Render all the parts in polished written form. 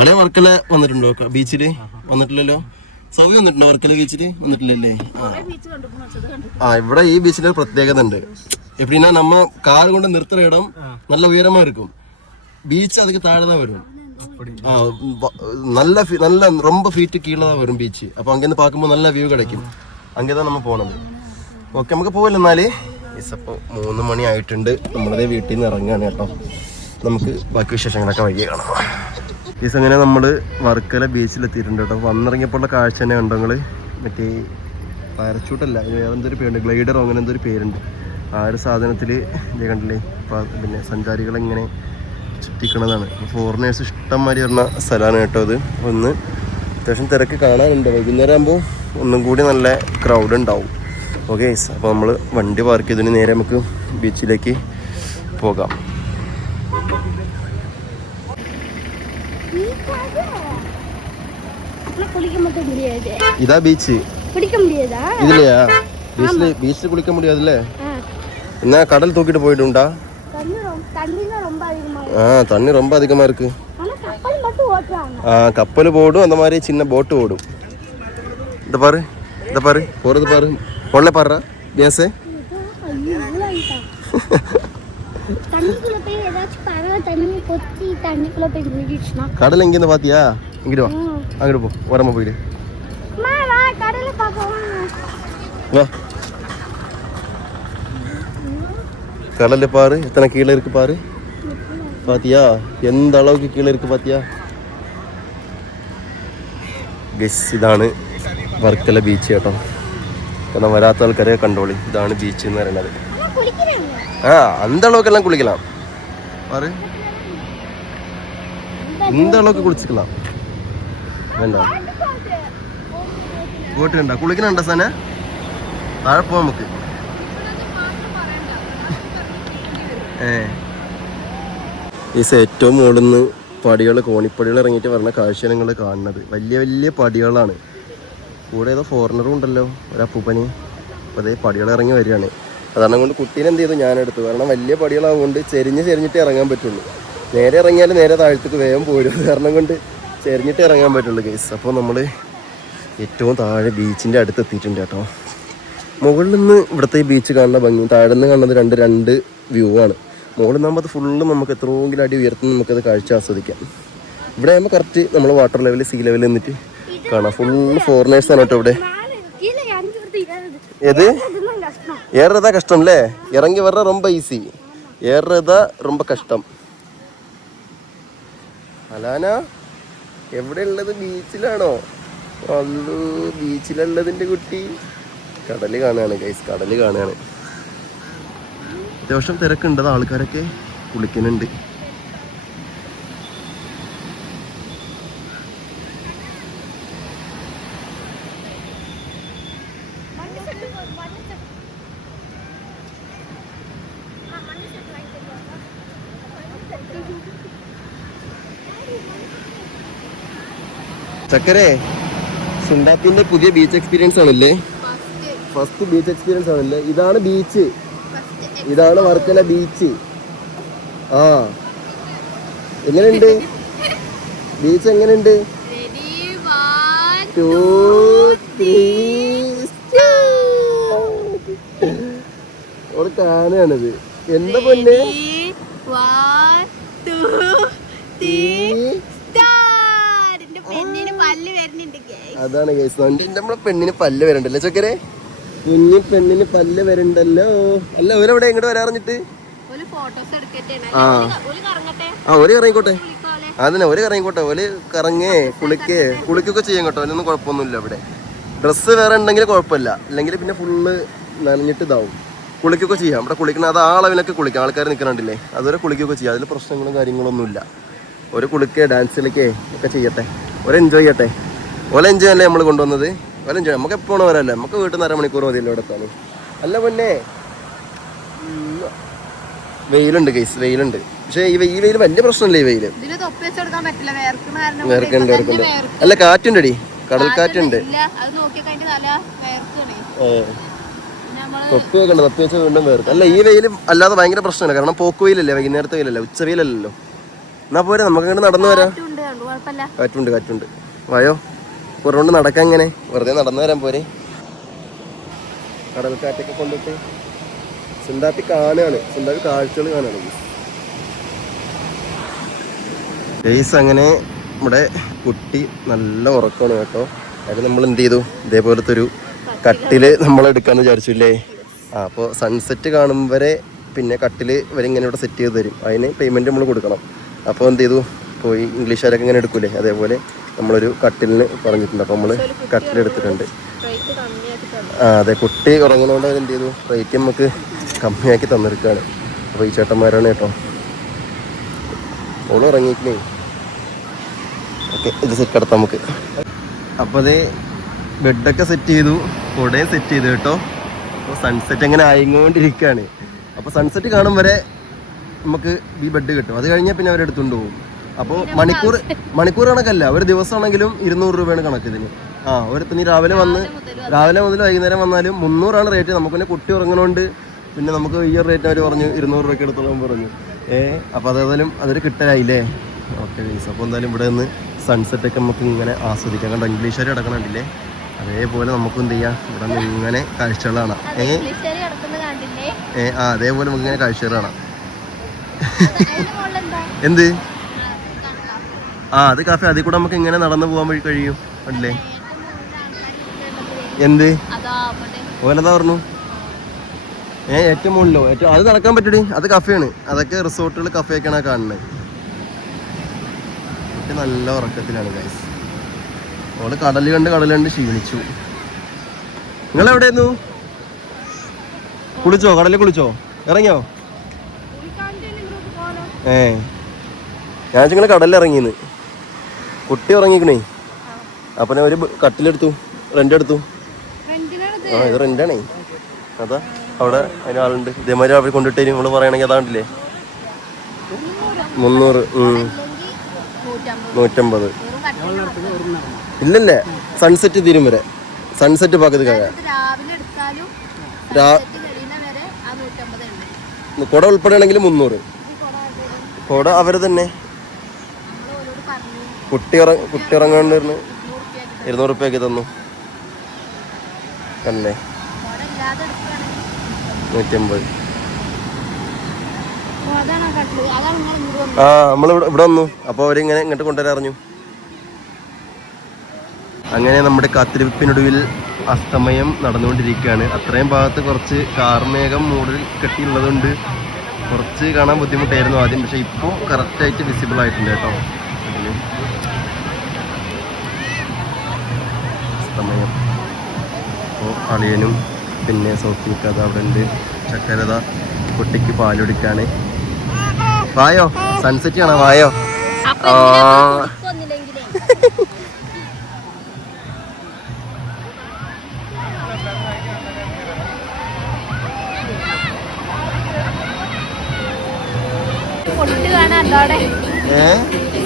അളിയ വർക്കല വന്നിട്ടുണ്ടോ ബീച്ചില്? വന്നിട്ടില്ലല്ലോ. സൗദി വന്നിട്ടുണ്ടോ വർക്കല ബീച്ചില്? വന്നിട്ടില്ലല്ലേ? ഇവിടെ ഈ ബീച്ചിൽ ഒരു പ്രത്യേകത ഉണ്ട്. എപ്പിന്നാ നമ്മ കാർ കൊണ്ട് നിർത്തുന്ന ഇടം നല്ല ഉയരമാ இருக்கும். ബീച്ച് அதுக்கு താഴെ വരും. നല്ല നല്ല ரொம்ப ഫീറ്റ് കീഴെ വരും ബീച്ച്. അപ്പൊ അങ്ങനെ പാക്കുമ്പോ നല്ല വ്യൂ கிடைக்கும். അങ്ങനെ നമ്മ പോണത്. ഓക്കെ, നമുക്ക് പോവല്ലോ എന്നാല്. ഇപ്പൊ 3 മണി ആയിട്ടുണ്ട്. നമ്മളതേ വീട്ടിൽ നിന്ന് ഇറങ്ങാണ് കേട്ടോ. നമുക്ക് ബാക്കി വിശേഷങ്ങളൊക്കെ വഴിയെ കാണാം. അങ്ങനെ നമ്മള് വർക്കല ബീച്ചിലെത്തിയിട്ടുണ്ട് കേട്ടോ. വന്നിറങ്ങിയപ്പോഴുള്ള കാഴ്ച തന്നെ കണ്ടോ നിങ്ങള്? മറ്റേ പാരച്ചൂട്ടല്ല, വേറെന്തൊരു പേരുണ്ട്, ഗ്ലൈഡറോ അങ്ങനെ എന്തൊരു പേരുണ്ട്. ആ ഒരു സാധനത്തിൽ കണ്ടില്ലേ? പിന്നെ സഞ്ചാരികളിങ്ങനെ ചുറ്റിക്കണതാണ്. ഫോറിനേഴ്സ് ഇഷ്ടംമാതിരി വരുന്ന സ്ഥലമാണ് കേട്ടോ അത്. ഒന്ന് അത്യാവശ്യം തിരക്ക് കാണാനുണ്ട്. വൈകുന്നേരം ആകുമ്പോൾ ഒന്നും കൂടി നല്ല ക്രൗഡ് ഉണ്ടാവും. ഓക്കെ, അപ്പോൾ നമ്മൾ വണ്ടി പാർക്ക് ചെയ്തതിന് നേരെ നമുക്ക് ബീച്ചിലേക്ക് പോകാം. ഇതാ ബീച്ച്. ഇതിലെയാ ബീച്ചിൽ കുളിക്കാൻ മുടിയാതല്ലേ? എന്നാ കടൽ തൂക്കിട്ട് പോയിട്ടുണ്ടാ? தண்ணி ரொம்ப அதிகமா இருக்கு. கப்பல் போடும், அந்த மாதிரி சின்ன போட்டு ஓடும். இந்த பாரு போறது பாரு. பொண்ணை பாடுறா பேச. கடல் எங்கிருந்து பாத்தியா? இங்கிட்டு வா, அங்கிட்டு போ, ஓரமா போயிடு. வா, கடல்ல பாரு எத்தனை கீழே இருக்கு பாரு. பாத்தியா எந்த அளவுக்கு கீழே இருக்கு பாத்தியா? ഗയ്സ്, ഇതാണ് വർക്കല ബീച്ച് കേട്ടോ. കാരണം വരാത്ത ആൾക്കാരെ കണ്ടോളി. ഇതാണ് ബീച്ച് എന്ന് പറയുന്നത്. அந்த அளவுக்கெல்லாம் குளிக்கலாம் பாரு. இந்த அளவுக்கு குளிச்சுக்கலாம். வேண்டாம் போட்டு வேண்டாம். കുളിക്കണുണ്ടോ സന? താഴെ പോവാം നമുക്ക്. ഏറ്റവും മുകളിൽ നിന്ന് പടികൾ, കോണിപ്പടികൾ ഇറങ്ങിയിട്ട് പറഞ്ഞ കാഴ്ച നിങ്ങൾ കാണുന്നത്. വലിയ വലിയ പടികളാണ്. കൂടെ ഏതോ ഫോറിനറും ഉണ്ടല്ലോ, ഒരപ്പൂപ്പന്. അപ്പോൾ അതേ പടികൾ ഇറങ്ങി വരികയാണ്. അതാണ് കൊണ്ട് കുട്ടീനെ എന്ത് ചെയ്തു ഞാനെടുത്തു. കാരണം വലിയ പടികളാവുകൊണ്ട് ചെരിഞ്ഞിട്ടേ ഇറങ്ങാൻ പറ്റുള്ളൂ. നേരെ ഇറങ്ങിയാൽ നേരെ താഴത്തേക്ക് വേഗം പോരും. കാരണം കൊണ്ട് ചെരിഞ്ഞിട്ടേ ഇറങ്ങാൻ പറ്റുള്ളൂ ഗൈസ്. അപ്പോൾ നമ്മൾ ഏറ്റവും താഴെ ബീച്ചിൻ്റെ അടുത്ത് എത്തിയിട്ടുണ്ട് കേട്ടോ. മുകളിൽ നിന്ന് ഇവിടുത്തെ ഈ ബീച്ച് കാണുന്ന ഭംഗി, താഴെ നിന്ന് കാണുന്നത് രണ്ട് വ്യൂ ആണ്. മുകളിൽ നിന്നാകുമ്പോൾ അത് ഫുള്ള് നമുക്ക് എത്രയെങ്കിലും അടി ഉയർത്തുന്ന നമുക്കത് കാഴ്ച ആസ്വദിക്കാം. ഇവിടെ ആകുമ്പോൾ കറക്റ്റ് നമ്മൾ വാട്ടർ ലെവൽ, സീ ലെവലിൽ നിന്നിട്ട് കാണാം. ഫുള്ള് ഫോറിനേഴ്സാണ് കേട്ടോ ഇവിടെ. ഏത് ഏറതാ കഷ്ടം അല്ലേ? ഇറങ്ങി വര ரொம்ப ഈസി, ഏറതാ ரொம்ப കഷ്ടം. അലാന എവിടെ ഉള്ളത്? ബീച്ചിലാണോ? അല്ലോ, ബീച്ചിലുള്ളതിൻ്റെ കുട്ടി. കടല് കാണുകയാണ് ഗൈസ്, കടല് കാണുകയാണ്. അത്യാവശ്യം തിരക്കുണ്ട്, ആൾക്കാരൊക്കെ കുളിക്കുന്നുണ്ട്. ചക്കരെ, സുണ്ടാപ്പിന്റെ പുതിയ ബീച്ച് എക്സ്പീരിയൻസ് ആണല്ലേ? ഫസ്റ്റ് ബീച്ച് എക്സ്പീരിയൻസ് ആണല്ലേ? ഇതാണ് ബീച്ച്, ഇതാണ് വർക്കല ബീച്ച്. ആ, എങ്ങനെയുണ്ട് ബീച്ച്? എങ്ങനെയുണ്ട്? 2, 3 ഒരു കാനാണിത്. എന്താ പൊന്നെ? അതാണ് ഗൈസ്, നമ്മളെ പെണ്ണിന് പല്ല് വരണ്ടല്ലോ ചക്കരെ. കുഞ്ഞി പെണ്ണിന് പല്ല് വരണ്ടല്ലോ. അല്ല, ഓരെവിടെ ഇങ്ങോട്ട് വരാറിഞ്ഞിട്ട്? ഒരു ഇറങ്ങിക്കോട്ടെ. അതന്നെ, ഒരു ഇറങ്ങിക്കോട്ടെ. ഓല് കുളിക്കൊക്കെ ചെയ്യാൻ കേട്ടോ. അതിനൊന്നും കുഴപ്പമൊന്നുമില്ല. ഇവിടെ ഡ്രസ്സ് വേറെ ഉണ്ടെങ്കിൽ കുഴപ്പമില്ല, അല്ലെങ്കിൽ പിന്നെ ഫുള്ള് നനഞ്ഞിട്ട് ഇതാവും. കുളിക്കൊക്കെ ചെയ്യാം ഇവിടെ. കുളിക്കണം, അത് ആ അളവിലൊക്കെ കുളിക്കാം. ആൾക്കാർ നിൽക്കണുണ്ടില്ലേ, അതുവരെ കുളിക്കൊക്കെ ചെയ്യാം. അതിൽ പ്രശ്നങ്ങളും കാര്യങ്ങളൊന്നുമില്ല. ഒരു കുളിക്കേ ഡാൻസ് കളിക്കേ ഒക്കെ ചെയ്യട്ടെ, ഒരു എൻജോയ് ചെയ്യട്ടെ. ഓല എൻജോയ് അല്ലേ നമ്മൾ കൊണ്ടുവന്നത്? ഓല എൻജോയ്. നമുക്ക് എപ്പോഴും വരാമല്ലേ? നമുക്ക് വീട്ടിൽ നിന്ന് 1/2 മണിക്കൂർ മതിയല്ലോ ഇവിടെ എത്താൻ. അല്ല പൊന്നെ, വെയിലുണ്ട് ഗൈസ്, വെയിലുണ്ട്. പക്ഷേ ഈ വെയിൽ വലിയ പ്രശ്നമല്ലേ? ഈ വെയിൽ വേർക്കുണ്ട്. അല്ല, കാറ്റുണ്ടടി, കടൽ കാറ്റുണ്ട്. തൊപ്പി വെക്കണ്ട, തൊപ്പി വെച്ചാൽ വീണ്ടും വേർക്കും. അല്ല, ഈ വെയിൽ അല്ലാതെ ഭയങ്കര പ്രശ്നമല്ല. കാരണം പോക്ക് വെയിലല്ലേ, വൈകുന്നേരത്തെ വെയിലല്ലേ, ഉച്ച വെയിലല്ലോ. എന്നാ പോരെ, നമുക്ക് ഇങ്ങോട്ട് നടന്നു വരാം. കാറ്റുണ്ട്. വായോ പുറകൊണ്ട് നടക്കാൻ ഇങ്ങനെ വെറുതെ നടന്നു വരാൻ പോരെ. കടൽക്കാറ്റൊക്കെ കൊണ്ടിട്ട് സുന്ദാപ്പി കാണുകയാണ്, സുന്ദാപ്പി കാഴ്ചകൾ കാണുകയാണ്. ഗൈസ് അങ്ങനെ നമ്മുടെ കുട്ടി നല്ല ഉറക്കമാണ് കേട്ടോ. അത് നമ്മൾ എന്ത് ചെയ്തു, ഇതേപോലത്തെ ഒരു കട്ടില് നമ്മൾ എടുക്കാന്ന് വിചാരിച്ചില്ലേ. അപ്പോൾ സൺസെറ്റ് കാണും വരെ പിന്നെ കട്ടില് ഇവരിങ്ങനെ ഇവിടെ സെറ്റ് ചെയ്ത് തരും. അതിന് പേയ്മെൻറ്റ് നമ്മൾ കൊടുക്കണം. അപ്പോൾ എന്ത് ചെയ്തു, പോയി ഇംഗ്ലീഷുകാരൊക്കെ ഇങ്ങനെ എടുക്കൂലേ, അതേപോലെ നമ്മളൊരു കട്ടിലിന് പറഞ്ഞിട്ടുണ്ട്. അപ്പോൾ നമ്മൾ കട്ടിലെടുത്തിട്ടുണ്ട്. അതെ, കുട്ടി ഉറങ്ങുന്നതുകൊണ്ട് അവർ എന്ത് ചെയ്തു, റേറ്റ് നമുക്ക് കമ്മിയാക്കി തന്നിരിക്കുകയാണ്. അപ്പോൾ ഈ ചേട്ടന്മാരാണ് കേട്ടോ. ഓള് ഉറങ്ങിക്കണേ. ഓക്കെ, ഇത് സെറ്റ് കിടത്താം നമുക്ക്. അപ്പോൾ അത് ബെഡൊക്കെ സെറ്റ് ചെയ്തു, കുടയും സെറ്റ് ചെയ്തു കേട്ടോ. അപ്പോൾ സൺസെറ്റ് അങ്ങനെ ആയിക്കൊണ്ടിരിക്കുകയാണ്. അപ്പോൾ സൺസെറ്റ് കാണും വരെ നമുക്ക് ഈ ബെഡ് കിട്ടും. അത് കഴിഞ്ഞാൽ പിന്നെ അവരെടുത്തുകൊണ്ട് പോകും. അപ്പോൾ മണിക്കൂർ കണക്കല്ല, ഒരു ദിവസമാണെങ്കിലും 200 രൂപയാണ് കണക്ക് ഇതിന്. ഒരുത്തിന് രാവിലെ മുതൽ വൈകുന്നേരം വന്നാലും 300 റേറ്റ്. നമുക്ക് പിന്നെ കുട്ടി ഉറങ്ങുന്നതുകൊണ്ട് പിന്നെ നമുക്ക് ഈ ഒരു റേറ്റ് അവർ പറഞ്ഞു 200 രൂപയ്ക്ക് എടുത്തോളം പറഞ്ഞു. അപ്പോൾ അതേതായാലും അതൊരു കിട്ടലായില്ലേ. ഓക്കെ ഗൈസ്, അപ്പോൾ എന്തായാലും ഇവിടെ നിന്ന് സൺസെറ്റൊക്കെ നമുക്ക് ഇങ്ങനെ ആസ്വദിക്കാം. കണ്ടോ, ഇംഗ്ലീഷുകാർ കിടക്കണുണ്ടല്ലേ, അതേപോലെ നമുക്കും എന്ത് ചെയ്യാം, ഇവിടെ നിന്ന് ഇങ്ങനെ കാഴ്ചകൾ കാണാം. അതേപോലെ നമുക്ക് ഇങ്ങനെ കാഴ്ചകൾ കാണാം. എന്ത് അത് കാഫേ, അതിൽ കൂടെ നമുക്ക് ഇങ്ങനെ നടന്നു പോകാൻ വഴി കഴിയും. അല്ലേ എന്ത് ഓലെന്താ പറഞ്ഞു, ഏറ്റവും മുകളിലോ അത് നടക്കാൻ പറ്റൂടി. അത് കഫേയാണ്, അതൊക്കെ റിസോർട്ടുകൾ കഫേയൊക്കെയാണ് കാണുന്നത്. നല്ല ഉറക്കത്തിലാണ് ഗൈസ്. അവള് കടല് കണ്ട് ക്ഷീണിച്ചു. നിങ്ങളെവിടെയായിരുന്നു? കുളിച്ചോ? കടലിൽ കുളിച്ചോ? ഇറങ്ങിയോ? ഞാൻ നിങ്ങൾ കടലിൽ ഇറങ്ങിന്ന്. കുട്ടി ഉറങ്ങിക്കണേ. അപ്പൊ ഞാൻ ഒരു കട്ടിലെടുത്തു, റെന്റ് എടുത്തു. ഇത് റെന്റാണേ. അതാ അവിടെ അതിനാളുണ്ട്. ഇതേമാതിരി അവർ കൊണ്ടിട്ടേരും. നമ്മള് പറയണെങ്കിൽ അതാണ്ടില്ലേ 300 150. ഇല്ലല്ലേ, സൺസെറ്റ് തീരും വരെ. സൺസെറ്റ് പകുതി കുട ഉൾപ്പെടെയാണെങ്കിൽ 300. കുട അവര് തന്നെ. കുട്ടി ഇറങ്ങാണ്ടിരുന്ന് 200 രൂപയ്ക്ക് തന്നു അല്ലേ. 150. നമ്മളിവിടെ വന്നു. അപ്പോൾ അവരിങ്ങനെ ഇങ്ങോട്ട് കൊണ്ടുവരാൻ അറിഞ്ഞു. അങ്ങനെ നമ്മുടെ കാത്തിരിപ്പിനൊടുവിൽ അസ്തമയം നടന്നുകൊണ്ടിരിക്കുകയാണ്. അത്രയും ഭാഗത്ത് കുറച്ച് കാർമേഘം മൂടിൽ കെട്ടിയുള്ളതുകൊണ്ട് കുറച്ച് കാണാൻ ബുദ്ധിമുട്ടായിരുന്നു ആദ്യം. പക്ഷെ ഇപ്പോൾ കറക്റ്റായിട്ട് വിസിബിൾ ആയിട്ടുണ്ട് കേട്ടോ. അസ്തമയം. അപ്പോൾ അളിയനും പിന്നെ സോഫിക്ക് അത് അവിടെ ഉണ്ട്. ചക്കരത കുട്ടിക്ക് പാലൊടിക്കാണ്. വായോ, സൺസെറ്റ് കാണാം, വായോ.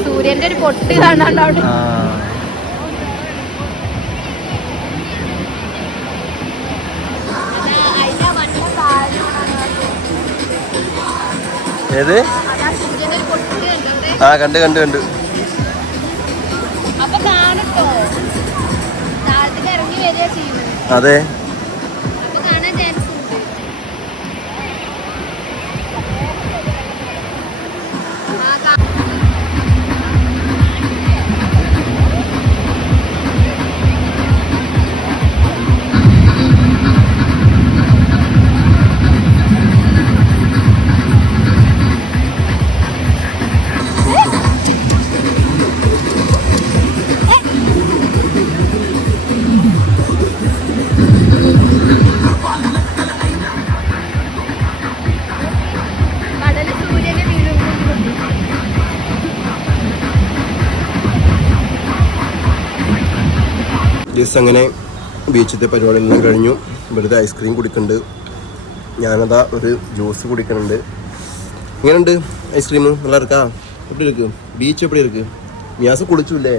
സൂര്യന്റെ ഒരു പൊട്ട് കാണാണ്ട് അവിടെ. ഏത്? കണ്ട്. അതെ, അങ്ങനെ ബീച്ചിലത്തെ പരിപാടിയെല്ലാം കഴിഞ്ഞു. വെറുതെ ഐസ്ക്രീം കുടിക്കുന്നുണ്ട്. ഞാനതാ ഒരു ജ്യൂസ് കുടിക്കുന്നുണ്ട്. ഇങ്ങനെയുണ്ട് ഐസ്ക്രീം? നല്ല ഇരിക്കാ? എപ്പടി ഇருக்கு? ബീച്ച് എപ്പടി ഇருக்கு? മിയാസ് കുളിച്ചില്ലേ?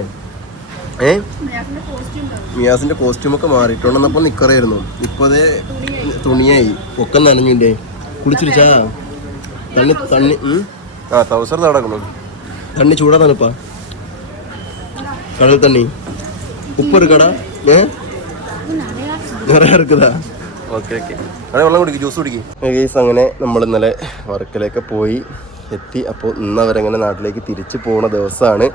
മിയാസിന്റെ കോസ്റ്റ്യൂമൊക്കെ മാറിയിട്ടുണ്ടെന്നപ്പോൾ നിക്കറായിരുന്നു. ഇപ്പോൾ അതേ തുണിയായി, ഒക്കെ നനഞ്ഞില്ലേ. കുളിച്ചിരിച്ചാ? തണ്ണി തൗസർ നടക്കണം. തണ്ണി ചൂടാ തണുപ്പാ? கடல் தண்ணி உப்பு இருக்காடா നിറയെ ഇറക്കുതാ ഓക്കെ ഓക്കെ അതെ വെള്ളം കുടിക്കും ജ്യൂസ് കുടിക്കും ഗൈസ് അങ്ങനെ നമ്മൾ ഇന്നലെ വർക്കലേക്ക് പോയി എത്തി അപ്പോൾ ഇന്ന് അവരങ്ങനെ നാട്ടിലേക്ക് തിരിച്ചു പോകുന്ന ദിവസമാണ്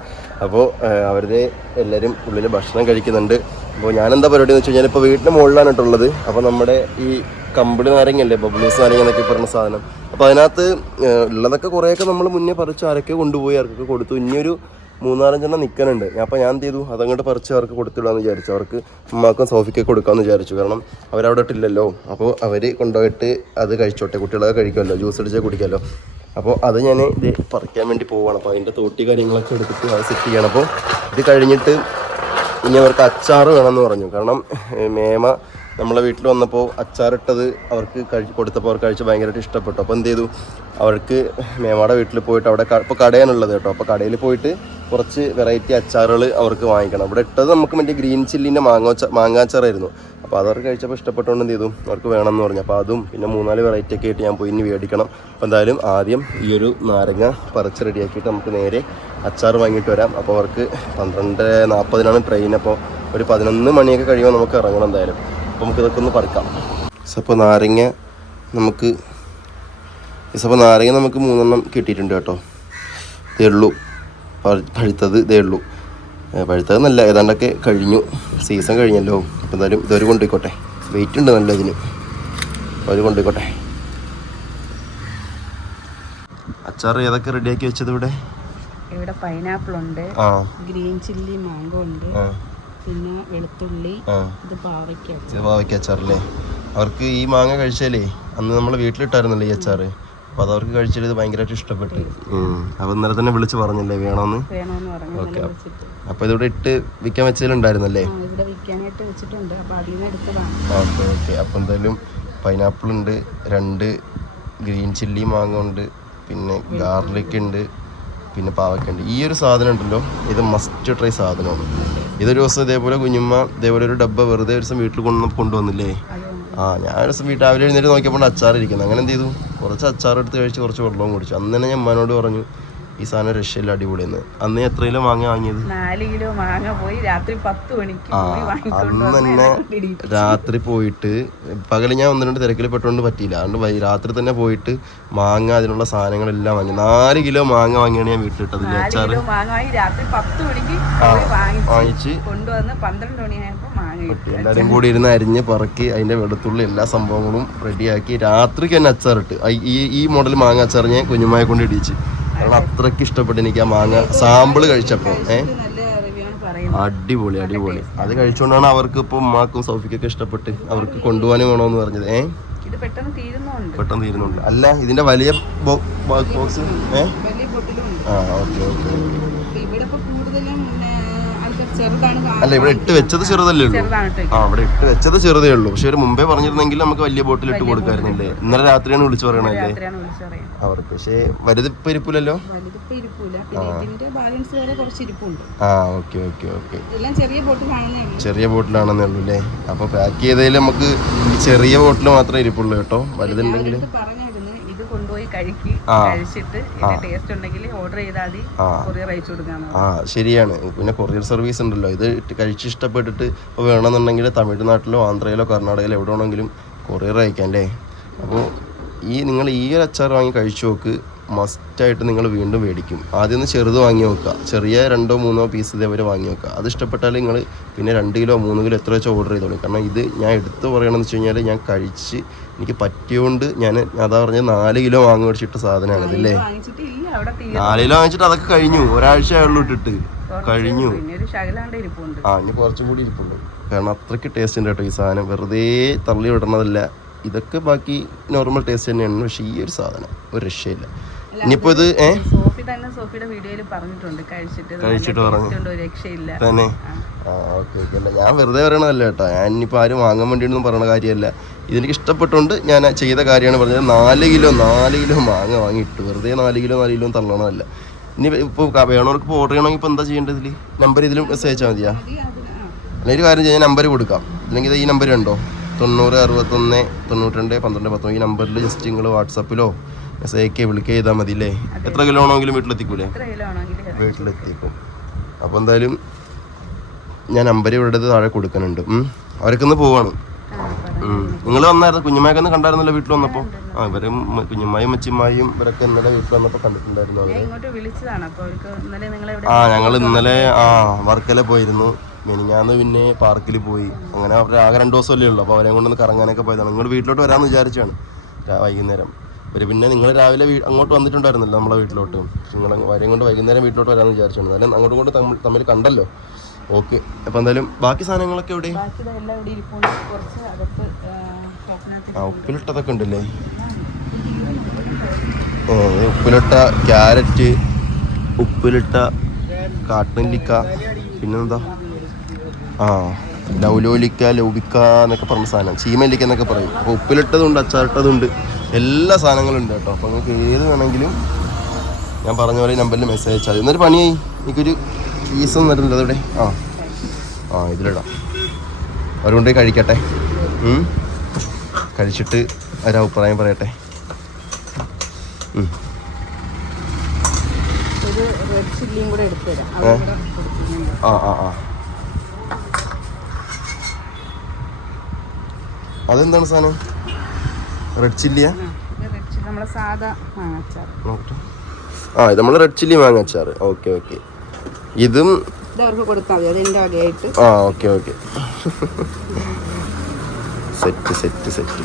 അപ്പോൾ അവരുടെ എല്ലാവരും ഉള്ളിൽ ഭക്ഷണം കഴിക്കുന്നുണ്ട് അപ്പോൾ ഞാനെന്താ പരിപാടി എന്ന് വെച്ച് കഴിഞ്ഞാൽ ഇപ്പോൾ വീട്ടിൻ്റെ മുകളിലാണ് ഇട്ടുള്ളത് അപ്പോൾ നമ്മുടെ ഈ കമ്പിളി നാരങ്ങയല്ലേ ബബ്ലൂസ് നാരങ്ങ എന്നൊക്കെ പറഞ്ഞ സാധനം അപ്പോൾ അതിനകത്ത് ഉള്ളതൊക്കെ കുറേയൊക്കെ നമ്മൾ മുന്നേ പറിച്ച് ആരൊക്കെ കൊണ്ടുപോയി ആർക്കൊക്കെ കൊടുത്തു ഇനിയൊരു 3-4 നിൽക്കാനുണ്ട് അപ്പോൾ ഞാൻ എന്ത് ചെയ്തു അതങ്ങോട്ട് പറിച്ച് അവർക്ക് കൊടുത്തിടാന്ന് വിചാരിച്ചു അവർക്ക് ഉമ്മാക്കും സോഫിക്കൊക്കെ കൊടുക്കാമെന്ന് വിചാരിച്ചു കാരണം അവരവിടെ ഇട്ടില്ലല്ലോ അപ്പോൾ അവർ കൊണ്ടുപോയിട്ട് അത് കഴിച്ചോട്ടെ കുട്ടികളൊക്കെ കഴിക്കുമല്ലോ ജ്യൂസ് അടിച്ചാൽ കുടിക്കാമല്ലോ അപ്പോൾ അത് ഞാൻ ഇത് പറിക്കാൻ വേണ്ടി പോവുകയാണ് അപ്പോൾ അതിൻ്റെ തോട്ടി കാര്യങ്ങളൊക്കെ എടുത്തിട്ട് അത് സെറ്റ് ചെയ്യണം അപ്പോൾ ഇത് കഴിഞ്ഞിട്ട് ഇനി അവർക്ക് അച്ചാർ വേണമെന്ന് പറഞ്ഞു കാരണം മേമ നമ്മളെ വീട്ടിൽ വന്നപ്പോൾ അച്ചാറിട്ടത് അവർക്ക് കൊടുത്തപ്പോൾ അവർക്ക് കഴിച്ച് ഭയങ്കരമായിട്ട് ഇഷ്ടപ്പെട്ടു അപ്പോൾ എന്ത് ചെയ്തു അവർക്ക് മേമയുടെ വീട്ടിൽ പോയിട്ട് അവിടെ ഇപ്പോൾ കടയാണുള്ളത് കേട്ടോ അപ്പോൾ കടയിൽ പോയിട്ട് കുറച്ച് വെറൈറ്റി അച്ചാറുകൾ അവർക്ക് വാങ്ങിക്കണം ഇവിടെ ഇട്ടത് നമുക്ക് മറ്റേ ഗ്രീൻ ചില്ലിൻ്റെ മാങ്ങാച്ചാറായിരുന്നു അപ്പോൾ അതവർക്ക് കഴിച്ചപ്പോൾ ഇഷ്ടപ്പെട്ടുകൊണ്ട് എന്ത് ചെയ്തു അവർക്ക് വേണമെന്ന് പറഞ്ഞു അപ്പോൾ അതും പിന്നെ 3-4 വെറൈറ്റി ഒക്കെ ആയിട്ട് ഞാൻ പോയി ഇനി മേടിക്കണം അപ്പോൾ എന്തായാലും ആദ്യം ഈ ഒരു നാരങ്ങ പറിച്ച് റെഡിയാക്കിയിട്ട് നമുക്ക് നേരെ അച്ചാർ വാങ്ങിയിട്ട് വരാം അപ്പോൾ അവർക്ക് 12:40 ട്രെയിൻ അപ്പോൾ ഒരു 11 മണിയൊക്കെ കഴിയുമ്പോൾ നമുക്ക് ഇറങ്ങണം എന്തായാലും അപ്പോൾ നമുക്ക് ഇതൊക്കെ ഒന്ന് പറിക്കാം അപ്പോൾ നാരങ്ങ നമുക്ക് 3 കിട്ടിയിട്ടുണ്ട് കേട്ടോ ഇതേ ഉള്ളൂ പഴുത്തത് ഇതേ ഉള്ളൂ പഴുത്തതെന്നല്ല ഏതാണ്ടൊക്കെ കഴിഞ്ഞു സീസൺ കഴിഞ്ഞല്ലോ അപ്പോൾ എന്തായാലും ഇതൊരു കൊണ്ടുപോയിക്കോട്ടെ വെയിറ്റ് ഉണ്ട് നല്ല ഇതിന് അപ്പോൾ അത് കൊണ്ടുപോയിക്കോട്ടെ അച്ചാർ ഏതൊക്കെ റെഡിയാക്കി വെച്ചത് ഇവിടെ പൈനാപ്പിൾ ഉണ്ട് ഗ്രീൻ ചില്ലി മാംഗോ ഉണ്ട് പിന്നെ വെളുത്തുള്ളി ഇത് പാവയ്ക്ക അച്ചാറല്ലേ അവർക്ക് ഈ മാങ്ങ കഴിച്ചാലേ അന്ന് നമ്മൾ വീട്ടിലിട്ടായിരുന്നല്ലേ ഈ അച്ചാറ് അപ്പോൾ അതവർക്ക് കഴിച്ചിട്ട് ഇത് ഭയങ്കരമായിട്ട് ഇഷ്ടപ്പെട്ടു അപ്പോൾ ഇന്നലെ തന്നെ വിളിച്ച് പറഞ്ഞല്ലേ വേണമെന്ന് ഓക്കെ അപ്പോൾ ഇതിവിടെ ഇട്ട് വിൽക്കാൻ വെച്ചതിലുണ്ടായിരുന്നല്ലേ ഓക്കെ ഓക്കെ അപ്പോൾ എന്തായാലും പൈനാപ്പിൾ ഉണ്ട് 2 ഗ്രീൻ ചില്ലി മാങ്ങ ഉണ്ട് പിന്നെ ഗാർലിക് ഉണ്ട് പിന്നെ പാവയ്ക്കുണ്ട് ഈ ഒരു സാധനം ഉണ്ടല്ലോ ഇത് മസ്റ്റ് ട്രൈ സാധനമാണ് ഇതൊരു ദിവസം ഇതേപോലെ കുഞ്ഞുമ്മ ഇതേപോലെ ഒരു ഡബ്ബ വെറുതെ ഒരു ദിവസം വീട്ടിൽ കൊണ്ടുവന്നില്ലേ ഞാൻ ഒരു ദിവസം രാവിലെ എഴുന്നേറ്റ് നോക്കിയപ്പോൾ അച്ചാർ ഇരിക്കുന്നത് അങ്ങനെ എന്ത് ചെയ്തു കുറച്ച് അച്ചാർ എടുത്ത് കഴിച്ച് കുറച്ച് വെള്ളവും കുടിച്ചു അന്ന് തന്നെ ഞാൻ അമ്മനോട് പറഞ്ഞു ഈ സാധനം രക്ഷയില്ല അടിപൊളിയെന്ന് അന്ന് എത്ര കിലോ മാങ്ങ വാങ്ങിയത് 4 കിലോ മാങ്ങ പോയി രാത്രി 10 മണിക്ക് അന്ന് തന്നെ രാത്രി പോയിട്ട് പകല് ഞാൻ 1-2 തിരക്കിൽ പെട്ടുകൊണ്ട് പറ്റിയില്ല അതുകൊണ്ട് രാത്രി തന്നെ പോയിട്ട് മാങ്ങ അതിനുള്ള സാധനങ്ങളെല്ലാം വാങ്ങി 4 കിലോ മാങ്ങ വാങ്ങിയാണ് ഞാൻ വീട്ടിലിട്ടത് അച്ചാറ് വാങ്ങിച്ച് എല്ലാവരും കൂടി ഇരുന്ന് അരിഞ്ഞ് പറക്കി അതിന്റെ വെളുത്തുള്ളി എല്ലാ സംഭവങ്ങളും റെഡിയാക്കി രാത്രിക്ക് തന്നെ അച്ചാറിട്ട് ഈ മോഡൽ മാങ്ങ അച്ചാർ ഞാൻ കുഞ്ഞുമായി കൊണ്ട് ഇടിച്ച് കാരണം അത്രയ്ക്ക് ഇഷ്ടപ്പെട്ടു എനിക്ക് ആ മാങ്ങ സാമ്പിള് കഴിച്ചപ്പോൾ അടിപൊളി അത് കഴിച്ചുകൊണ്ടാണ് അവർക്ക് ഇപ്പോൾ ഉമ്മാക്കും സൗഫിക്കൊക്കെ ഇഷ്ടപ്പെട്ട് അവർക്ക് കൊണ്ടുപോകാനും വേണമെന്ന് പറഞ്ഞത് പെട്ടെന്ന് തീരുന്നുണ്ട് അല്ല ഇതിന്റെ വലിയ ബോക്സ് ഓക്കെ അല്ല ഇവിടെ ഇട്ട് വെച്ചത് ചെറുതല്ലേ ഉള്ളൂ ഇവിടെ ഇട്ട് വെച്ചത് ചെറുതേ ഉള്ളൂ പക്ഷെ ഒരു മുമ്പേ പറഞ്ഞിരുന്നെങ്കിൽ നമുക്ക് വലിയ ബോട്ടിൽ ഇട്ട് കൊടുക്കായിരുന്നില്ലേ ഇന്നലെ രാത്രിയാണ് വിളിച്ചു പറയണല്ലേ അവർക്ക് പക്ഷേ വലുതിപ്പോ ഇരിപ്പില്ലല്ലോ ഓക്കെ ചെറിയ ബോട്ടിലാണെന്നേ ഉള്ളൂ അല്ലേ അപ്പൊ പാക്ക് ചെയ്തതിൽ നമുക്ക് ഈ ചെറിയ ബോട്ടിൽ മാത്രമേ ഇരിപ്പുള്ളൂ കേട്ടോ വലുതുണ്ടെങ്കിൽ ശരിയാണ് പിന്നെ കൊറിയർ സർവീസ് ഉണ്ടല്ലോ ഇത് കഴിച്ച് ഇഷ്ടപ്പെട്ടിട്ട് ഇപ്പോൾ വേണമെന്നുണ്ടെങ്കിൽ തമിഴ്നാട്ടിലോ ആന്ധ്രയിലോ കർണാടകയിലോ എവിടെ വേണമെങ്കിലും കൊറിയർ അയക്കാം അല്ലേ അപ്പോൾ നിങ്ങൾ ഈ ഒരു അച്ചാർ വാങ്ങി കഴിച്ചു നോക്ക് മസ്റ്റായിട്ട് നിങ്ങൾ വീണ്ടും മേടിക്കും ആദ്യം ഒന്ന് ചെറുത് വാങ്ങി നോക്കുക ചെറിയ 2-3 പീസ് ഇതേപോലെ വാങ്ങി നോക്കുക അത് ഇഷ്ടപ്പെട്ടാൽ നിങ്ങൾ പിന്നെ 2 കിലോ 3 കിലോ എത്ര വെച്ചാൽ ഓർഡർ ചെയ്തോളൂ കാരണം ഇത് ഞാൻ എടുത്ത് പറയണമെന്ന് വെച്ച് കഴിഞ്ഞാൽ ഞാൻ കഴിച്ച് എനിക്ക് പറ്റിയോണ്ട് ഞാൻ അതാ പറഞ്ഞത് 4 കിലോ വാങ്ങി മേടിച്ചിട്ട സാധനമാണ് ഇതല്ലേ 4 കിലോ വാങ്ങിച്ചിട്ട് അതൊക്കെ കഴിഞ്ഞു ഒരാഴ്ച ആയുള്ളൂ ഇട്ടിട്ട് കഴിഞ്ഞു ഇനി കുറച്ചും കൂടി ഇരിപ്പുണ്ട് കാരണം അത്രയ്ക്ക് ടേസ്റ്റ് ഉണ്ട് കേട്ടോ ഈ സാധനം വെറുതെ തള്ളി വിടണതല്ല ഇതൊക്കെ ബാക്കി നോർമൽ ടേസ്റ്റ് തന്നെയാണ് പക്ഷെ ഈ ഒരു സാധനം ഒരു രക്ഷയില്ല ഇനിയിപ്പോ ഇത് കഴിച്ചിട്ട് പറഞ്ഞു തന്നെ ഓക്കെ അല്ല ഞാൻ വെറുതെ പറയണതല്ല കേട്ടോ ഞാൻ ഇനിയിപ്പോൾ ആരും വാങ്ങാൻ വേണ്ടിയൊന്നും പറയണ കാര്യമല്ല ഇതെനിക്ക് ഇഷ്ടപ്പെട്ടുകൊണ്ട് ഞാൻ ചെയ്ത കാര്യമാണ് പറഞ്ഞത് 4 കിലോ മാങ്ങ വാങ്ങിയിട്ടു വെറുതെ 4 കിലോ തള്ളണമല്ല ഇനി ഇപ്പോൾ വേണവർക്ക് ഇപ്പോൾ ഓർഡർ ചെയ്യണമെങ്കിൽ ഇപ്പോൾ എന്താ ചെയ്യേണ്ടത് ഇതിൽ നമ്പർ ഇതിലും മെസ്സേജ് അയച്ചാൽ മതിയാ അല്ലെങ്കിൽ ഒരു കാര്യം ചെയ്യാൻ നമ്പർ കൊടുക്കാം അല്ലെങ്കിൽ ഈ നമ്പർ ഉണ്ടോ 90 61 92 12 10 ഈ നമ്പറിൽ ജസ്റ്റ് നിങ്ങൾ വാട്സാപ്പിലോ മെസ്സേജ് വിളിക്കുക ചെയ്താൽ മതി അല്ലേ എത്ര കിലോ ആണെങ്കിലും വീട്ടിലെത്തിക്കൂലേ വീട്ടിലെത്തിക്കും അപ്പോൾ എന്തായാലും ഞാൻ നമ്പർ ഇവിടെ താഴെ കൊടുക്കുന്നുണ്ട്. അവരൊക്കെ ഒന്ന് പോവാണ്. നിങ്ങൾ വന്നായിരുന്നു, കുഞ്ഞുമായൊക്കെ കണ്ടായിരുന്നല്ലോ വീട്ടിൽ വന്നപ്പോൾ. ഇവരും കുഞ്ഞുമായും മച്ചിമായും ഇവരൊക്കെ ഇന്നലെ വീട്ടിൽ വന്നപ്പോൾ കണ്ടിട്ടുണ്ടായിരുന്നു. ഞങ്ങൾ ഇന്നലെ വർക്കല പോയിരുന്നു. മിനിഞ്ഞാന്ന് പിന്നെ പാർക്കിൽ പോയി. അങ്ങനെ അവർ ആകെ 2 ദിവസമല്ലേ ഉള്ളൂ. അപ്പോൾ അവരെ കൊണ്ടൊന്ന് കറങ്ങാനൊക്കെ പോയതാണ്. നിങ്ങൾ വീട്ടിലോട്ട് വരാമെന്ന് വിചാരിച്ചാണ് വൈകുന്നേരം. പിന്നെ നിങ്ങൾ രാവിലെ അങ്ങോട്ട് വന്നിട്ടുണ്ടായിരുന്നല്ലോ നമ്മളെ വീട്ടിലോട്ട്. നിങ്ങൾ വരെയും കൊണ്ട് വൈകുന്നേരം വീട്ടിലോട്ട് വരാമെന്ന് വിചാരിച്ചാണ്. എന്നാലും അങ്ങോട്ടും ഇങ്ങോട്ട് തമ്മിൽ കണ്ടല്ലോ. ഓക്കെ, അപ്പോൾ എന്തായാലും ബാക്കി സാധനങ്ങളൊക്കെ എവിടെ? ഉപ്പിലിട്ടതൊക്കെ ഉണ്ടല്ലേ. ഉപ്പിലിട്ട ക്യാരറ്റ്, ഉപ്പിലിട്ട കാട്ടുനെല്ലിക്ക, പിന്നെന്താ ലൗലോലിക്ക, ലൗബിക്ക എന്നൊക്കെ പറഞ്ഞ സാധനം, ചീമല്ലിക്ക എന്നൊക്കെ പറയും. അപ്പോൾ ഉപ്പിലിട്ടതുണ്ട്, അച്ചാറിട്ടതുണ്ട്, എല്ലാ സാധനങ്ങളും ഉണ്ട് കേട്ടോ. അപ്പോൾ നിങ്ങൾക്ക് ഏത് വേണമെങ്കിലും ഞാൻ പറഞ്ഞ പോലെ നമ്പറിൽ മെസ്സേജ് അയച്ചാൽ. എന്നൊരു പണിയായി, എനിക്കൊരു ഫീസൊന്നും വരുന്നില്ല. അതോടെ ഇതിലിടാം. അവരുകൊണ്ട് കഴിക്കട്ടെ, കഴിച്ചിട്ട് ഒരഭിപ്രായം പറയട്ടെ. അതെന്താണ് സാധനം? റെഡ് ചില്ലിയാ? ഇത് നമ്മള് റെഡ് ചില്ലി മാങ്ങാച്ചാറ്. Okay okay. ഇതും okay okay. Set set set.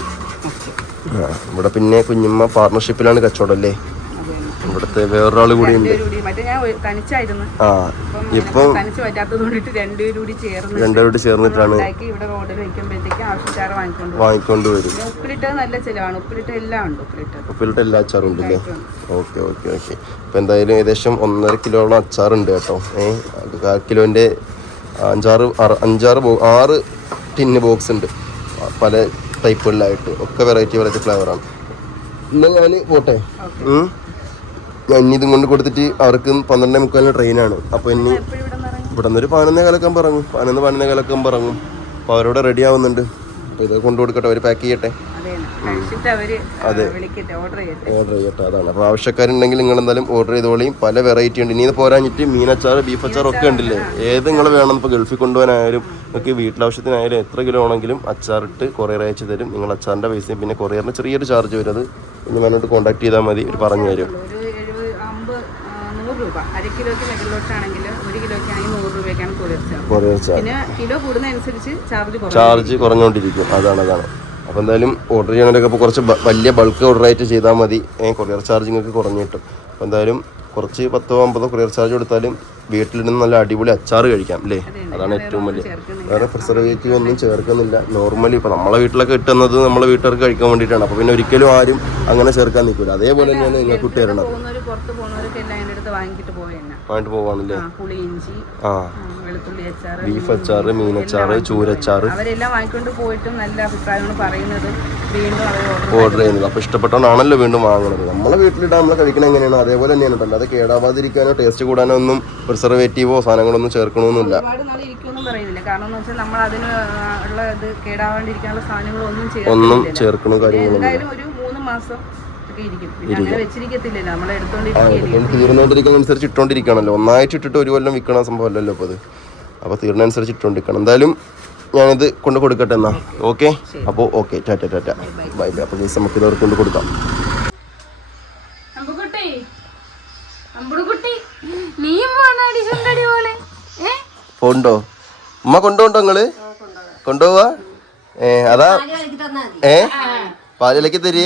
ഇവിടെ പിന്നെ കുഞ്ഞുമ്മ പാർട്ണർഷിപ്പിലാണ് കച്ചവടം അല്ലേ? ഇവിടുത്തെ വേറൊരാൾ കൂടി ഉണ്ട്. ഇപ്പം രണ്ടുപേരോട് ചേർന്നിട്ടാണ് വാങ്ങിക്കൊണ്ട് വരും. ഉപ്പിലിട്ട എല്ലാ അച്ചാറും ഉണ്ടല്ലേ? Okay okay okay. ഇപ്പം എന്തായാലും ഏകദേശം 1.5 കിലോളം അച്ചാറുണ്ട് കേട്ടോ. 1/4 കിലോൻ്റെ 6 ടിന്ന് ബോക്സ് ഉണ്ട്, പല ടൈപ്പുകളിലായിട്ട്. ഒക്കെ വെറൈറ്റി ഫ്ലേവറാണ്. എന്നാൽ ഞാൻ പോട്ടെ. ഞാൻ ഇനി ഇതും കൊണ്ട് കൊടുത്തിട്ട് അവർക്ക് 12:45 ട്രെയിനാണ്. അപ്പോൾ ഇനി ഇവിടെ നിന്ന് ഒരു 11 കാലൊക്കെ പറഞ്ഞു, 11 കാലൊക്കെ പറഞ്ഞു. അപ്പോൾ അവരോട് റെഡി ആവുന്നുണ്ട്. അപ്പോൾ ഇത് കൊണ്ടു കൊടുക്കട്ടെ, അവർ പാക്ക് ചെയ്യട്ടെ. അതെ, ഓർഡർ ചെയ്യട്ടെ. അതാണ്. അപ്പോൾ ആവശ്യക്കാരുണ്ടെങ്കിൽ നിങ്ങൾ എന്തായാലും ഓർഡർ ചെയ്തോളിയും. പല വെറൈറ്റി ഉണ്ട്. ഇനി ഇത് പോരാഞ്ഞിട്ട് മീനച്ചാർ, ബീഫ് അച്ചാർ ഒക്കെ ഉണ്ടല്ലേ. ഏത് നിങ്ങൾ വേണം. ഇപ്പോൾ ഗൾഫിൽ കൊണ്ടുപോകാനായാലും നിങ്ങൾക്ക് വീട്ടിലാവശ്യത്തിനായാലും എത്ര കിലോ ആണെങ്കിലും അച്ചാറിട്ട് കൊറിയർ അയച്ചു തരും. നിങ്ങൾ അച്ചാറിൻ്റെ പൈസയും പിന്നെ കൊറിയറിന് ചെറിയൊരു ചാർജ് വരും. അത് ഇനി വേണോട്ട് കോൺടാക്ട് ചെയ്താൽ മതി, ഒരു പറഞ്ഞു തരും. 100 രൂപ 1/2 കിലോയ്ക്ക് മുകളിലോട്ടാണെങ്കിൽ 1 കിലോയ്ക്കാണെങ്കിൽ 100 രൂപയ്ക്കാണ് കൊറിയർ ചാർജ്. പിന്നെ കിലോ കൂടുന്നതനുസരിച്ച് ചാർജ് കുറഞ്ഞുകൊണ്ടിരിക്കും. അതാണ്. അപ്പോൾ എന്തായാലും ഓർഡർ ചെയ്യണവരൊക്കെ ഇപ്പോൾ കുറച്ച് വലിയ ബൾക്ക് ഓർഡർ ആയിട്ട് ചെയ്താൽ മതി. കൊറിയർ ചാർജ് നിങ്ങൾക്ക് കുറഞ്ഞു കിട്ടും. അപ്പോൾ എന്തായാലും കുറച്ച് 10-50 കൊറിയർ ചാർജ് കൊടുത്താലും വീട്ടിലിരുന്ന് നല്ല അടിപൊളി അച്ചാർ കഴിക്കാം അല്ലേ? അതാണ് ഏറ്റവും വലിയ. വേറെ പ്രിസർവേറ്റീവ് ഒന്നും ചേർക്കുന്നില്ല. നോർമലി ഇപ്പോൾ നമ്മളെ വീട്ടിലൊക്കെ കിട്ടുന്നത് നമ്മളെ വീട്ടുകാർക്ക് കഴിക്കാൻ വേണ്ടിയിട്ടാണ്. അപ്പോൾ പിന്നെ ഒരിക്കലും ആരും അങ്ങനെ ചേർക്കാൻ നിൽക്കില്ല. അതേപോലെ തന്നെയാണ് നിങ്ങൾക്ക് കുട്ടികളുണ്ട് വാങ്ങിട്ട് പോവാണല്ലേ. ബീഫ് അച്ചാർ, മീനച്ചാർ, ചൂരച്ചാർ അവരെല്ലാം വാങ്ങിക്കൊണ്ട് പോയിട്ടും നല്ല അഭിപ്രായമാണ് പറയുന്നത്. ഓർഡർ ചെയ്യുന്നത് അപ്പോൾ ഇഷ്ടപ്പെട്ടോണ്ടാണല്ലോ വീണ്ടും വാങ്ങുന്നത്. നമ്മളെ വീട്ടിലിടാൻ നമ്മൾ കഴിക്കണം എങ്ങനെയാണ് അതേപോലെ തന്നെയാണ് കേട്ടോ. അത് കേടാവാതിരിക്കാനോ ടേസ്റ്റ് കൂടാനോ ഒന്നും പ്രിസർവേറ്റീവോ സാധനങ്ങളൊന്നും ചേർക്കണമെന്നില്ല. ഒന്നും ചേർക്കണോ കാര്യങ്ങളൊന്നും തീർന്നോണ്ടിരിക്കുന്നതനുസരിച്ച് ഇട്ടോണ്ടിരിക്കണല്ലോ. ഒന്നായിട്ട് ഇട്ടിട്ട് ഒരു കൊല്ലം വിൽക്കണ സംഭവം അല്ലല്ലോ അപ്പോൾ അത്. അപ്പോൾ തീർന്നനുസരിച്ച് ഇട്ടോണ്ടിരിക്കണം. എന്തായാലും ഞാനിത് കൊണ്ട് കൊടുക്കട്ടെ എന്നാ. ഓക്കെ, അപ്പോൾ ഓക്കെ, ടാറ്റ ബൈ ബൈ. അപ്പോൾ ഗൈസ് നമുക്ക് ഇതവർക്ക് കൊണ്ട് കൊടുക്കാം. കൊണ്ടോ ഉമ്മ കൊണ്ടുപോണ്ടോ? നിങ്ങള് കൊണ്ടുപോവാ? അതാ പാലിലേക്ക് തരി.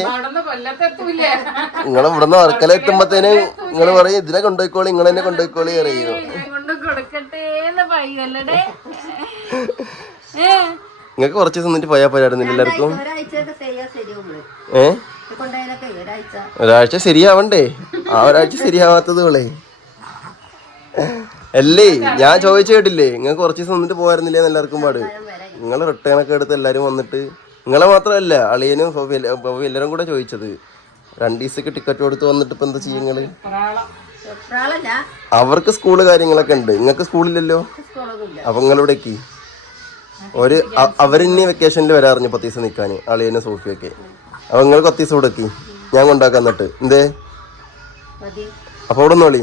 നിങ്ങൾ ഇവിടുന്ന് വർക്കല എത്തുമ്പത്തേന് നിങ്ങൾ പറയും ഇതിനെ കൊണ്ടുപോയിക്കോളി, നിങ്ങൾ തന്നെ കൊണ്ടുപോയിക്കോളി അറിയുന്നു. നിങ്ങൾക്ക് കുറച്ച് ദിവസം നിന്നിട്ട് പോയാൽ പോരായിരുന്നില്ല എല്ലാവർക്കും? ഒരാഴ്ച ശരിയാവണ്ടേ? ഒരാഴ്ച ശരിയാവാത്തത് പോലെ അല്ലേ? ഞാൻ ചോദിച്ചു കേട്ടില്ലേ, നിങ്ങൾക്ക് കുറച്ച് ദിവസം നിന്നിട്ട് പോയായിരുന്നില്ലേ എന്ന് എല്ലാവർക്കും പാട്. നിങ്ങൾ റിട്ടേൺ ഒക്കെ എടുത്ത് എല്ലാവരും വന്നിട്ട്, നിങ്ങളെ മാത്രമല്ല അളിയനും എല്ലാവരും കൂടെ ചോദിച്ചത്. 2 ദിവസത്തേക്ക് ടിക്കറ്റ് കൊടുത്ത് വന്നിട്ട് ഇപ്പം എന്താ ചെയ്യുന്നത്? അവർക്ക് സ്കൂള് കാര്യങ്ങളൊക്കെ ഉണ്ട്, നിങ്ങൾക്ക് സ്കൂളില്ലല്ലോ. അപ്പം നിങ്ങളിവിടേക്ക് അവരിനി വെക്കേഷനിൽ വരാറിഞ്ഞു 10 ദിവസം നിൽക്കാൻ, അളിയനും സോഫിയൊക്കെ. അപ്പം നിങ്ങൾ 10 ദിവസം ഇവിടേക്ക് ഞാൻ കൊണ്ടാക്കാൻ. എന്നിട്ട് എന്തേ അപ്പൊ അവിടെ നോളി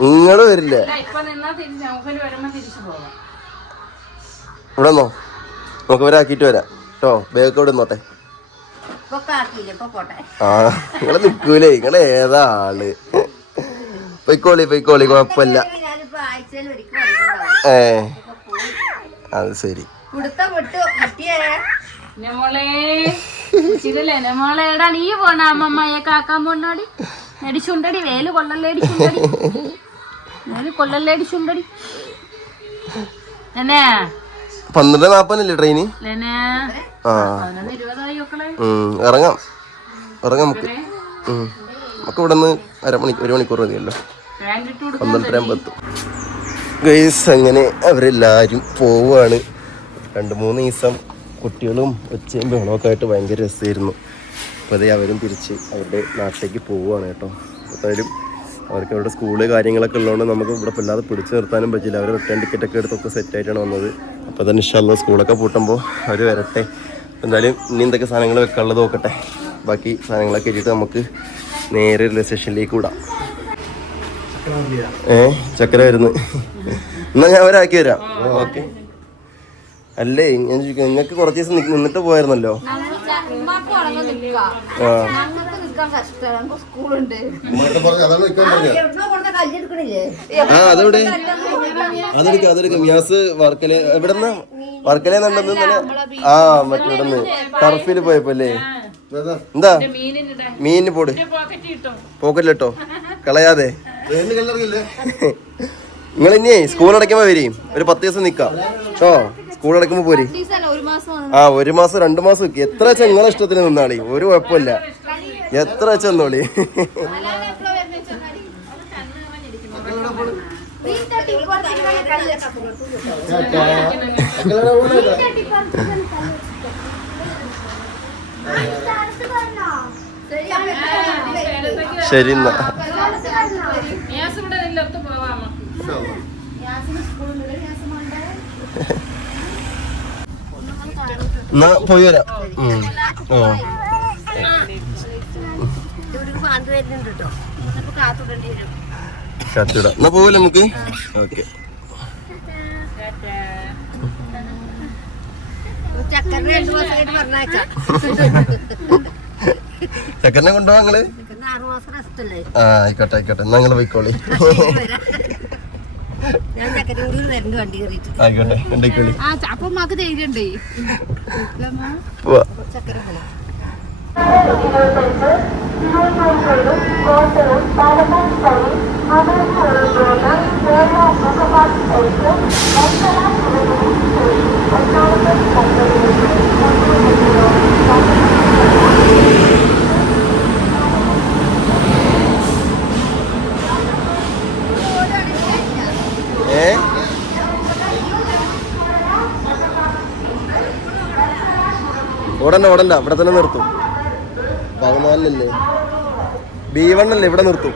നിങ്ങള് വരില്ല ഇവിടെ നിന്നോ, നമുക്ക് ഇവരാക്കിട്ട് വരാം കേട്ടോ. ബാഗ് ഇവിടെ നിന്നോട്ടെ. ആ നിങ്ങള് നിക്കൂലേ, നിങ്ങള് ഏതാ ആള്. പൊയ്ക്കോളി പൊയ്ക്കോളി, കുഴപ്പമില്ല. അത് ശരി. നീ പോണ അമ്മമ്മയെ കാക്കാൻ പോണാടി അടിച്ചുണ്ടടി. വേല് കൊള്ളല്ലേടിച്ചുണ്ടടി, വേല് കൊള്ളല്ലേടിച്ചുണ്ടടി. 12:40 ട്രെയിന്. ഇറങ്ങാം ഇറങ്ങാം നമുക്ക്. നമുക്ക് ഇവിടെ നിന്ന് 1 മണിക്കൂർ മതിയല്ലോ. 12:30 എത്തും. ഗൈസ് അങ്ങനെ അവരെല്ലാവരും പോവുകയാണ്. 2-3 ദിവസം കുട്ടികളും ഒച്ചയും ബഹളമൊക്കെ ആയിട്ട് ഭയങ്കര രസമായിരുന്നു. അപ്പോൾ അതേ അവരും തിരിച്ച് അവരുടെ നാട്ടിലേക്ക് പോവുകയാണ് കേട്ടോ. എന്തായാലും അവർക്ക് അവരുടെ സ്കൂള് കാര്യങ്ങളൊക്കെ ഉള്ളതുകൊണ്ട് നമുക്ക് ഇവിടെ വല്ലാതെ പിടിച്ചു നിർത്താനും പറ്റില്ല. അവർ റിട്ടേൺ ടിക്കറ്റൊക്കെ എടുത്തൊക്കെ സെറ്റായിട്ടാണ് വന്നത്. അപ്പോൾ തന്നെ ഇൻഷാല്ലാ സ്കൂളൊക്കെ പൂട്ടുമ്പോൾ അവർ വരട്ടെ. എന്തായാലും ഇനി എന്തൊക്കെ സാധനങ്ങൾ വെക്കാനുള്ളത് നോക്കട്ടെ. ബാക്കി സാധനങ്ങളൊക്കെ ഇട്ടിട്ട് നമുക്ക് നേരെ റെയിൽവേ സ്റ്റേഷനിലേക്ക് വിടാം. ചക്കര വരുന്നു. എന്നാൽ ഞാൻ അവരാക്കി വരാം. ഓക്കെ. അല്ലേ ഞാൻ ചോദിക്കാം, നിങ്ങൾക്ക് കുറച്ച് ദിവസം നിന്നിട്ട് പോയായിരുന്നല്ലോ. അതെവിടെ അതെടുക്കാം. ഗ്യാസ് വർക്കല എവിടെന്ന് വർക്കലെന്നുണ്ടെന്ന് തന്നെ. ആ മറ്റേ ഇവിടെന്ന് ടർഫിൽ പോയപ്പോ അല്ലേ. എന്താ മീനിന് പോട് പോക്കറ്റിലിട്ടോ കളയാതെ. നിങ്ങൾ ഇനിയേ സ്കൂൾ അടയ്ക്കുമ്പോ വരും, ഒരു 10 ദിവസം നിക്കാം കേട്ടോ. സ്കൂൾ അടയ്ക്കുമ്പോ പോരി. 1 മാസം 2 മാസം എത്ര വെച്ചാൽ നിങ്ങളെ ഇഷ്ടത്തിന് നിന്നാളി, ഒരു കുഴപ്പമില്ല. എത്ര വെച്ചാൽ നിന്നോളി. ശരി എന്നാ. എന്നാ പോയി വരാം. എന്നാ പോവില്ല നമുക്ക്. ഓക്കെ. ചക്കരനെ കൊണ്ടുപോവാ നിങ്ങള്. ആയിക്കോട്ടെ ആയിക്കോട്ടെ. എന്നാ നിങ്ങള് പോയിക്കോളി. ആയിക്കോട്ടെ ഉണ്ടായിക്കോളി. പോവാ. ഓടണ്ട ഓടണ്ട, ഇവിടെ തന്നെ നിർത്തും. 14 B1 അല്ലേ, ഇവിടെ നിർത്തും.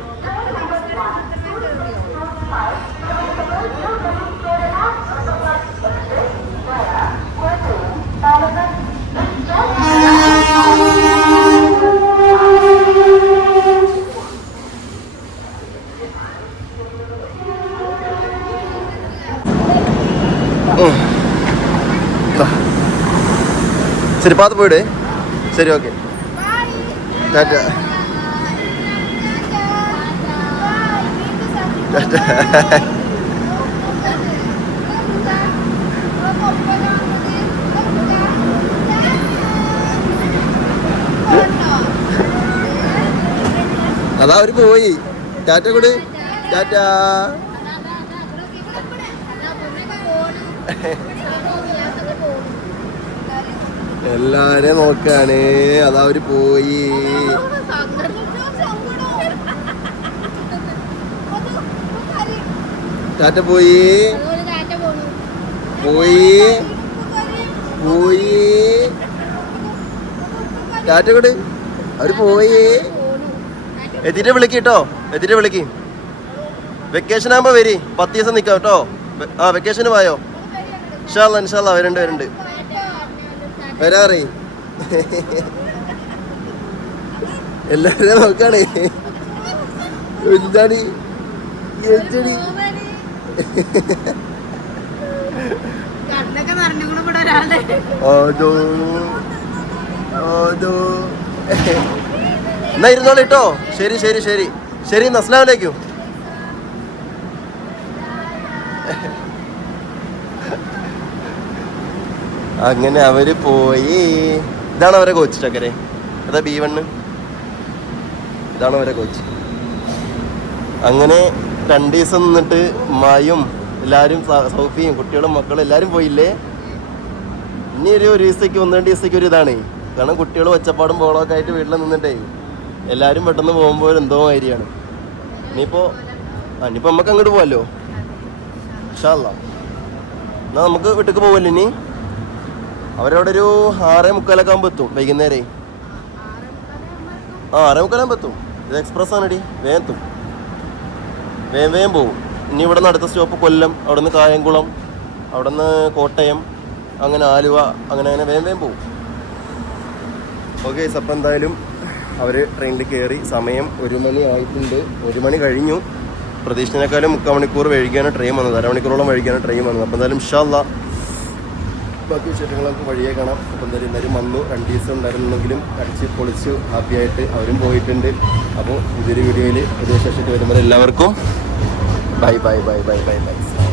ശരി, പാത്ത് പോയിടേ. ശരി, ഓക്കെ. ടാറ്റ. അതാ അവര് പോയി. ടാറ്റ കൂടി. ടാറ്റ. എല്ലാരെയും നോക്കാണ്. അതാ അവര് പോയി. ടാറ്റ പോയി പോയി പോയി. ടാറ്റ കൂടി. അവര് പോയി. എത്തിട്ട് വിളിക്കട്ടോ, എത്തിട്ട് വിളിക്ക്. വെക്കേഷൻ ആകുമ്പോ വരി, 10 ദിവസം നിക്കാം കേട്ടോ. ആ വെക്കേഷന് പോയോ? ഇൻഷാല്ലാ ഇൻഷാല്ലാ വരുന്നുണ്ട്. വരാറേ. എല്ലാവരെയും നോക്കാണേ. എന്താണ് എന്താണ് അതോ അതോ എന്നാ ഇരുന്നോളൂ കേട്ടോ. ശരി ശരി ശരി ശരി. അസ്സലാമു അലൈക്കും. അങ്ങനെ അവര് പോയി. ഇതാണ് അവരെ കോച്ച് ചക്കരെ. അതാ B1. ഇതാണ് അവരെ കോച്ച്. അങ്ങനെ 2 ദിവസം നിന്നിട്ട് മായും എല്ലാവരും സൗഫിയും കുട്ടികളും മക്കളും എല്ലാവരും പോയില്ലേ. ഇനി ഒരു ദിവസത്തേക്ക് 1-2 ദിവസത്തേക്ക് ഒരു ഇതാണ്. കാരണം കുട്ടികൾ ഒച്ചപ്പാടും ബോളമൊക്കെ ആയിട്ട് വീട്ടിൽ നിന്നിട്ടേ എല്ലാവരും പെട്ടെന്ന് പോകുമ്പോൾ എന്തോ മാതിരിയാണ്. ഇനിയിപ്പോൾ നമുക്ക് അങ്ങോട്ട് പോകാമല്ലോ ഇൻഷാ അല്ലാ. എന്നാൽ നമുക്ക് വീട്ടിലേക്ക് പോവല്ലോ. ഇനി അവരവിടെ ഒരു 6:45 ആകുമ്പോൾ എത്തും. വൈകുന്നേരം 6:45 എത്തും. ഇത് എക്സ്പ്രസ് ആണടി. വേഗം എത്തും. വേഗം പോവും. ഇനി ഇവിടെ നിന്ന് അടുത്ത സ്റ്റോപ്പ് കൊല്ലം, അവിടെ നിന്ന് കായംകുളം, അവിടെ നിന്ന് കോട്ടയം, അങ്ങനെ ആലുവ, അങ്ങനെ വേഗം പോവും. ഓക്കെ. അപ്പം എന്തായാലും അവർ ട്രെയിനിൽ കയറി. സമയം 1 മണി ആയിട്ടുണ്ട്. 1 മണി കഴിഞ്ഞു. പ്രതീക്ഷിച്ചതിനേക്കാളും 3/4 മണിക്കൂർ വൈകിയാണ് ട്രെയിൻ വന്നത്. 1/2 മണിക്കൂറോളം വൈകിയാണ് ട്രെയിൻ വന്നത്. അപ്പോൾ എന്തായാലും ഇൻഷാ അല്ലാ ബാക്കി വിശേഷങ്ങളൊക്കെ വഴിയേ കാണാം. അപ്പോൾ എന്തായാലും എല്ലാവരും വന്നു. 2 ദിവസം ഉണ്ടായിരുന്നെങ്കിലും അടിച്ച് പൊളിച്ചു ഹാപ്പി ആയിട്ട് അവരും പോയിട്ടുണ്ട്. അപ്പോൾ ഇതൊരു വീഡിയോയിൽ പുതിയ വിശേഷമായിട്ട് വരുമ്പോൾ എല്ലാവർക്കും bye bye bye bye bye bye.